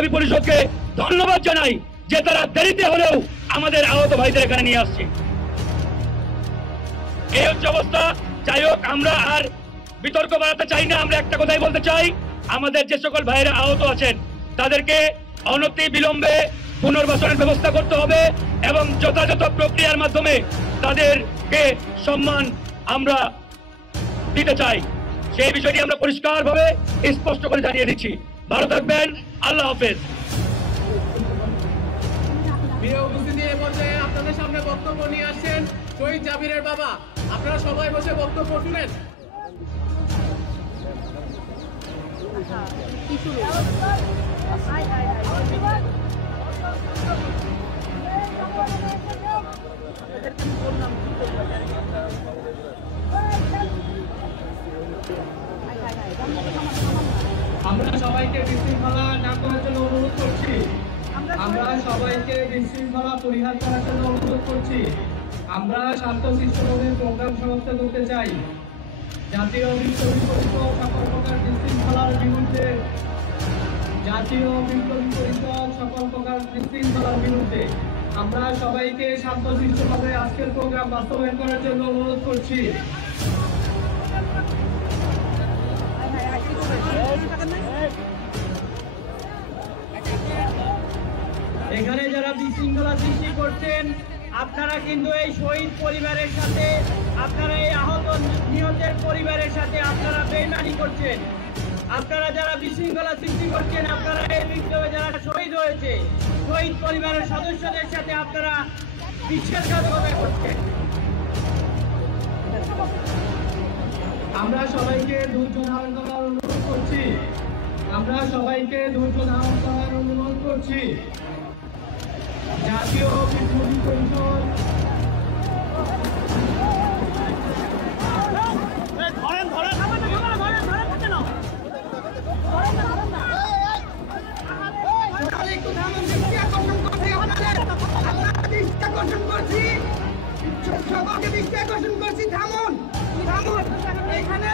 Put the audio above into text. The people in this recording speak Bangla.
বিপ্লবী পরিষদকে ধন্যবাদ জানাই যে তারা দেরিতে হলেও আমাদের আহত ভাইদের এখানে নিয়ে আসছে। এই হচ্ছে অবস্থা। যাই হোক, আমরা আর বিতর্ক বাড়াতে চাই না। আমরা একটা কথাই বলতে চাই, আমাদের যে সকল ভাইরা আহত আছেন তাদেরকে অনতি বিলম্বে পুনর্বাসনের ব্যবস্থা করতে হবে এবং যথাযথ প্রক্রিয়ার মাধ্যমে তাদেরকে সম্মান আমরা দিতে চাই। সেই বিষয়টি আমরা পরিষ্কারভাবে স্পষ্ট করে জানিয়ে দিচ্ছি। ভালো থাকবেন, আল্লাহ হাফেজ। আপনাদের সামনে বক্তব্য নিয়ে আসছেন শহীদ জাবিরের বাবা। আপনারা সবাই বসে বক্তব্য শুনেন। আমরা সবাইকে বিশৃঙ্খলা না করার জন্য অনুরোধ করছি। আমরা সবাইকে বিশৃঙ্খলা পরিহার করার জন্য অনুরোধ করছি। আমরা শান্তশিষ্টভাবে প্রোগ্রাম সমাপ্ত করতে চাই। জাতীয় বিপ্লবী পরিষদ সকল প্রকার বিশৃঙ্খলার বিরুদ্ধে আমরা সবাইকে শান্তশিষ্টভাবে আজকের প্রোগ্রাম বাস্তবায়ন করার জন্য অনুরোধ করছি। এখানে যারা বিশৃঙ্খলা সৃষ্টি করছেন, আপনারা কিন্তু এই শহীদ পরিবারের সাথে, আপনারা এই আহত নিহতের পরিবারের সাথে আপনারা বেইমানি করছেন। আপনারা যারা বিশৃঙ্খলা সৃষ্টি করছেন, আপনারা এই বিপ্লবে যারা শহীদ হয়েছে শহীদ পরিবারের সদস্যদের সাথে আপনারা বিশ্বাসঘাতকতা করছেন। আমরা সবাইকে ধৈর্য ধারণ করার অনুরোধ করছি। আমরা সবাইকে ধৈর্য ধারণ করার অনুরোধ করছি। জাতীয় বিপ্লবী পরিষদ সকলকে দৃষ্টি আকর্ষণ করছি, থামুন থামুন। এখানে